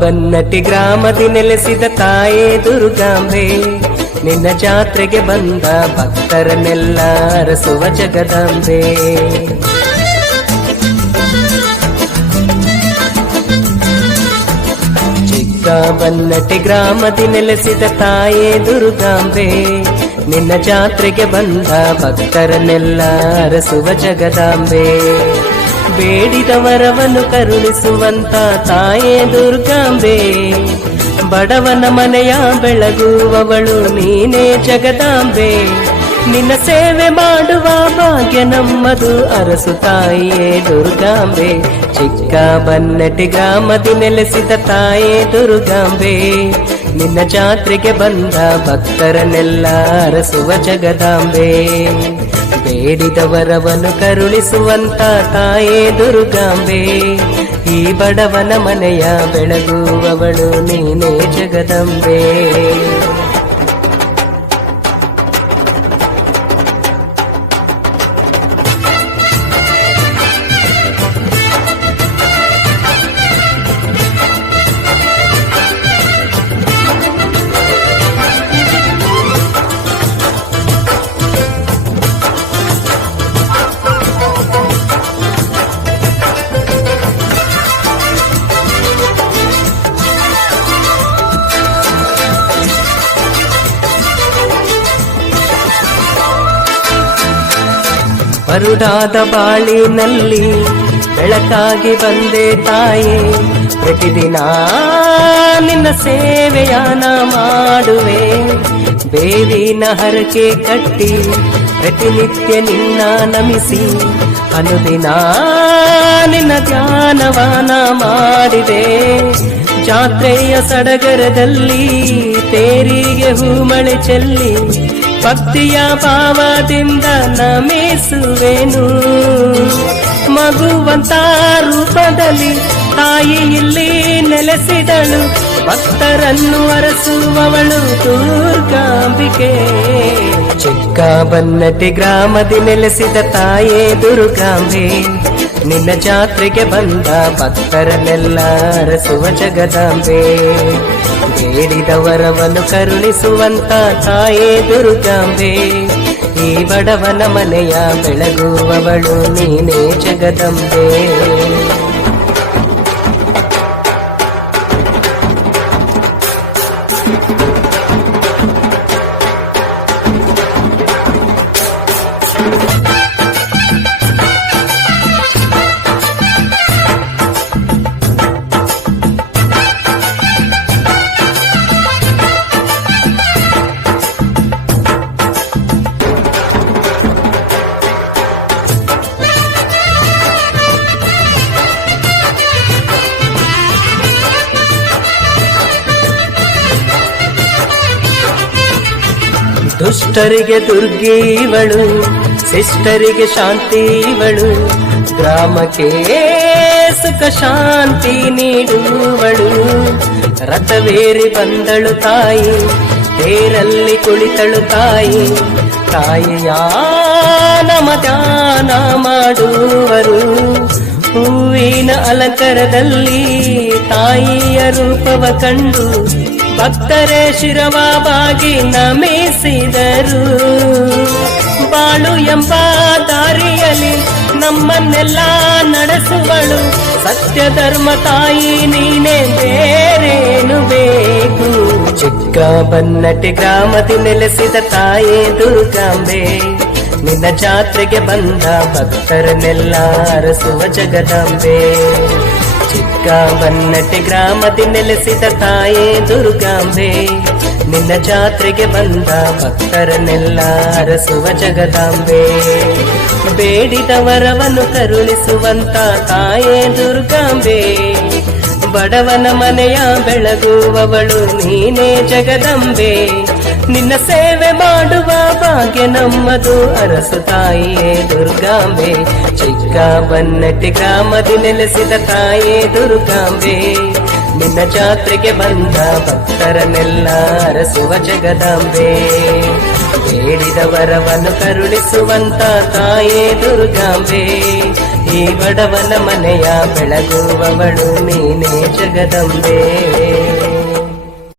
ಬನ್ನಟ್ಟಿ ಗ್ರಾಮದಿ ನೆಲೆಸಿದ ತಾಯೇ ದುರ್ಗಾಂಬೆ, ನಿನ್ನ ಜಾತ್ರೆಗೆ ಬಂದ ಭಕ್ತರನ್ನೆಲ್ಲ ಅರಸುವ ಜಗದಾಂಬೆ. ಬನ್ನಟ್ಟಿ ಗ್ರಾಮದಿ ನೆಲೆಸಿದ ತಾಯೇ ದುರ್ಗಾಂಬೆ, ನಿನ್ನ ಜಾತ್ರೆಗೆ ಬಂದ ಭಕ್ತರನ್ನೆಲ್ಲ ಅರಸುವ ಜಗದಾಂಬೆ. ಬೇಡಿದ ವರವನ್ನು ಕರುಣಿಸುವಂತ ತಾಯೇ ದುರ್ಗಾಂಬೆ, ಬಡವನ ಮನೆಯ ಬೆಳಗುವವಳು ನೀನೇ ಜಗದಾಂಬೆ. ನಿನ್ನ ಸೇವೆ ಮಾಡುವ ಭಾಗ್ಯ ನಮ್ಮದು ಅರಸು ತಾಯಿಯೇ ದುರ್ಗಾಂಬೆ. ಚಿಕ್ಕ ಬನ್ನಟ್ಟಿ ಗ್ರಾಮದಿ ನೆಲೆಸಿದ ತಾಯೇ ದುರ್ಗಾಂಬೆ, ನಿನ್ನ ಜಾತ್ರೆಗೆ ಬಂದ ಭಕ್ತರನ್ನೆಲ್ಲ ಅರಸುವ ಜಗದಾಂಬೆ. ಬೇಡಿದ ವರವನ್ನು ಕರುಣಿಸುವಂತ ತಾಯೇ ದುರ್ಗಾಂಬೆ, ಈ ಬಡವನ ಮನೆಯ ಬೆಳಗುವವಳು ನೀನೇ ಜಗದಂಬೆ. ಬರುಡಾದ ಬಾಳಿನಲ್ಲಿ ಬೆಳಕಾಗಿ ಬಂದೆ ತಾಯೇ, ಪ್ರತಿದಿನ ನಿನ್ನ ಸೇವೆಯಾನ ಮಾಡುವೆ. ಬೇವಿನ ಹರಕೆ ಕಟ್ಟಿ ಪ್ರತಿನಿತ್ಯ ನಿನ್ನ ನಮಿಸಿ, ಅನುದಿನ ನಿನ್ನ ಧ್ಯಾನವಾನ ಮಾಡಿದೆ. ಜಾತ್ರೆಯ ಸಡಗರದಲ್ಲಿ ತೇರಿಗೆ ಹೂಮಳೆ ಚೆಲ್ಲಿ, ಭಕ್ತಿಯ ಭಾವದಿಂದ ನಮಿಸುವೆನು. ಮಗುವಂತ ರೂಪದಲ್ಲಿ ತಾಯಿ ಇಲ್ಲಿ ನೆಲೆಸಿದಳು, ಭಕ್ತರನ್ನು ಅರಸುವವಳು ದುರ್ಗಾಂಬಿಕೆ. ಚಿಕ್ಕ ಬನ್ನಟ್ಟಿ ಗ್ರಾಮದಿ ನೆಲೆಸಿದ ತಾಯೇ ದುರ್ಗಾಂಬೆ, ನಿನ್ನ ಜಾತ್ರೆಗೆ ಬಂದ ಭಕ್ತರನ್ನೆಲ್ಲ ಅರಸುವ ಜಗದಾಂಬೆ. ಬೇಡಿದ ವರವನ್ನು ಕರುಣಿಸುವಂತ ತಾಯೇ ದುರ್ಗಾಂಬೆ, ಈ ಬಡವನ ಮನೆಯ ಬೆಳಗುವವಳು ನೀನೇ ಜಗದಂಬೆ. ದುಷ್ಟರಿಗೆ ದುರ್ಗೀವಳು, ಶಿಷ್ಟರಿಗೆ ಶಾಂತಿವಳು, ಗ್ರಾಮಕ್ಕೆ ಸುಖ ಶಾಂತಿ ನೀಡುವಳು. ರಥವೇರಿ ಬಂದಳು ತಾಯಿ, ತೇರಲ್ಲಿ ಕುಳಿತಳು ತಾಯಿ. ತಾಯಿಯ ನಮ ಧ್ಯಾನ ಮಾಡುವರು, ಹೂವಿನ ಅಲಂಕಾರದಲ್ಲಿ ತಾಯಿಯ ರೂಪವ ಕಂಡು ಭಕ್ತರೇ ಶಿರವ ಬಾಗಿ ನಮಿಸಿದರು. ಬಾಳು ಎಂಬ ದಾರಿಯಲ್ಲಿ ನಮ್ಮನ್ನೆಲ್ಲ ನಡೆಸುವಳು, ಸತ್ಯ ಧರ್ಮ ತಾಯಿ ನೀನೇ, ಬೇರೇನು ಬೇಕು. ಚಿಕ್ಕ ಬನ್ನಟ್ಟಿ ಗ್ರಾಮದಿ ನೆಲೆಸಿದ ತಾಯೇ ದುರ್ಗಾಂಬೆ, ನಿನ್ನ ಜಾತ್ರೆಗೆ ಬಂದ ಭಕ್ತರನ್ನೆಲ್ಲ ಅರಸುವ ಜಗದಾಂಬೆ. ಚಿಕ್ಕ ಬನ್ನಟ್ಟಿ ಗ್ರಾಮದಿ ನೆಲೆಸಿದ ತಾಯೇ ದುರ್ಗಾಂಬೆ, ನಿನ್ನ ಜಾತ್ರೆಗೆ ಬಂದ ಭಕ್ತರನ್ನೆಲ್ಲ ಅರಸುವ ಜಗದಾಂಬೆ. ಬೇಡಿದ ವರವನ್ನು ಕರುಣಿಸುವಂತ ತಾಯೇ ದುರ್ಗಾಂಬೆ, ಬಡವನ ಮನೆಯ ಬೆಳಗುವವಳು ನೀನೇ ಜಗದಂಬೆ. ನಿನ್ನ ಸೇವೆ ಮಾಡುವ ಭಾಗ್ಯ ನಮ್ಮದು ಅರಸು ತಾಯಿಯೇ ದುರ್ಗಾಂಬೆ. ಚಿಕ್ಕ ಬನ್ನಟ್ಟಿ ಗ್ರಾಮದಿ ನೆಲೆಸಿದ ತಾಯೇ ದುರ್ಗಾಂಬೆ, ನಿನ್ನ ಜಾತ್ರೆಗೆ ಬಂದ ಭಕ್ತರನ್ನೆಲ್ಲ ಅರಸುವ ಜಗದಾಂಬೆ. ಬೇಡಿದ ವರವನ್ನು ಕರುಣಿಸುವಂತ ತಾಯೇ ದುರ್ಗಾಂಬೆ, ಈ ಬಡವನ ಮನೆಯ ಬೆಳಗುವವಳು ನೀನೇ ಜಗದಂಬೆ.